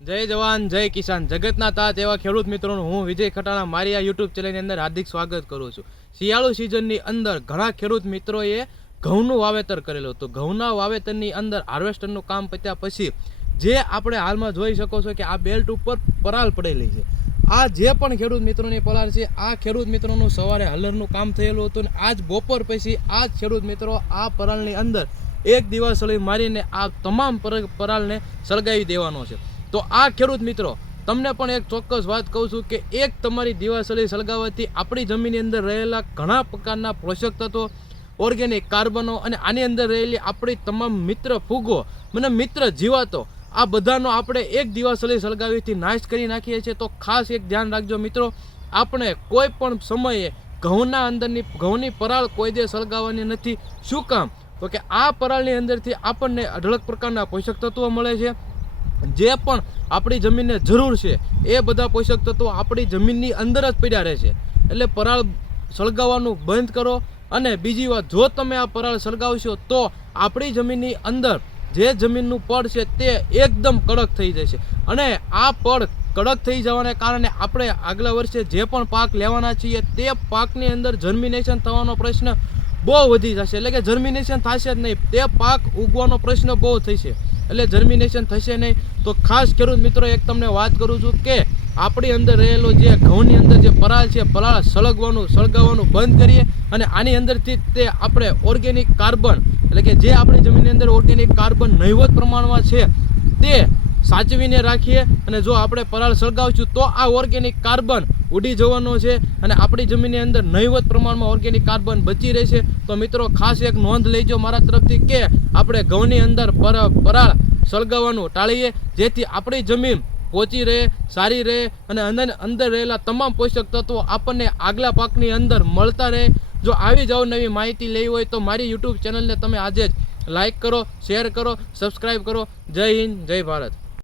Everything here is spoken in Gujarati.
જય જવાન જય કિસાન જગતના તાત એવા ખેડૂત મિત્રોનું હું વિજય ખટાણા મારી આ યુટ્યુબ ચેનલની અંદર હાર્દિક સ્વાગત કરું છું। શિયાળુ સિઝનની અંદર ઘણા ખેડૂત મિત્રોએ ઘઉંનું વાવેતર કરેલું હતું। ઘઉંના વાવેતરની અંદર હાર્વેસ્ટરનું કામ પત્યા પછી જે આપણે હાલમાં જોઈ શકો છો કે આ બેલ્ટ ઉપર પરાળ પડેલી છે। આ જે પણ ખેડૂત મિત્રોની પરાળ છે આ ખેડૂત મિત્રોનું સવારે હલરનું કામ થયેલું હતું અને આજ બપોર પછી આ ખેડૂત મિત્રો આ પરાળની અંદર એક દિવાસળી મારીને આ તમામ પરાળને સળગાવી દેવાનો છે। તો આ ખેડૂત મિત્રો તમને પણ એક ચોક્કસ વાત કહું છું કે એક તમારી દિવાસળી સળગાવવાથી આપણી જમીનની અંદર રહેલા ઘણા પ્રકારના પોષક તત્વો, ઓર્ગેનિક કાર્બનો અને આની અંદર રહેલી આપણી તમામ મિત્ર ફૂગો મને મિત્ર જીવાતો આ બધાનો આપણે એક દિવાસળી સળગાવીથી નાશ કરી નાખીએ છીએ। તો ખાસ એક ધ્યાન રાખજો મિત્રો, આપણે કોઈ પણ સમયે ઘઉંના અંદરની ઘઉંની પરાળ કોઈ દે સળગાવવાની નથી। શું કામ? તો કે આ પરાળની અંદરથી આપણને અઢળક પ્રકારના પોષક તત્વો મળે છે। જે પણ આપણી જમીનને જરૂર છે એ બધા પોષક તત્વો આપણી જમીનની અંદર જ પડ્યા રહે છે। એટલે પરાળ સળગાવવાનું બંધ કરો। અને બીજી વાત, જો તમે આ પરાળ સળગાવશો તો આપણી જમીનની અંદર જે જમીનનું પડ છે તે એકદમ કડક થઈ જશે અને આ પડ કડક થઈ જવાને કારણે આપણે આગલા વર્ષે જે પણ પાક લેવાના છીએ તે પાકની અંદર જર્મિનેશન થવાનો પ્રશ્ન બહુ વધી જશે। એટલે કે જર્મિનેશન થશે જ નહીં, તે પાક ઉગવાનો પ્રશ્ન બહુ થશે। એટલે જર્મિનેશન થશે નહીં। તો ખાસ ખેડૂત મિત્રો એક તમને વાત કરું છું કે આપણી અંદર રહેલો જે ઘઉંની અંદર જે પરાળ છે પરાળ સળગાવવાનું બંધ કરીએ અને આની અંદરથી તે આપણે ઓર્ગેનિક કાર્બન એટલે કે જે આપણી જમીનની અંદર ઓર્ગેનિક કાર્બન નહિવત પ્રમાણમાં છે તે સાચવીને રાખીએ। અને જો આપણે પરાળ સળગાવશું તો આ ઓર્ગેનિક કાર્બન ઉડી જવાનો છે અને આપણી જમીનની અંદર નહિવત પ્રમાણમાં ઓર્ગેનિક કાર્બન બચી રહેશે। તો મિત્રો ખાસ એક નોંધ લેજો મારા તરફથી કે આપણે ઘઉંની અંદર પરાળ સળગાવવાનું ટાળીએ, જેથી આપણી જમીન પોચી રહે, સારી રહે અને અંદર રહેલા તમામ પોષક તત્વો આપણને આગલા પાકની અંદર મળતા રહે। જો આવી જ નવી માહિતી લેવી હોય તો મારી યુટ્યુબ ચેનલને તમે આજે જ લાઈક કરો, શેર કરો, સબસ્ક્રાઈબ કરો। જય હિન્દ, જય ભારત।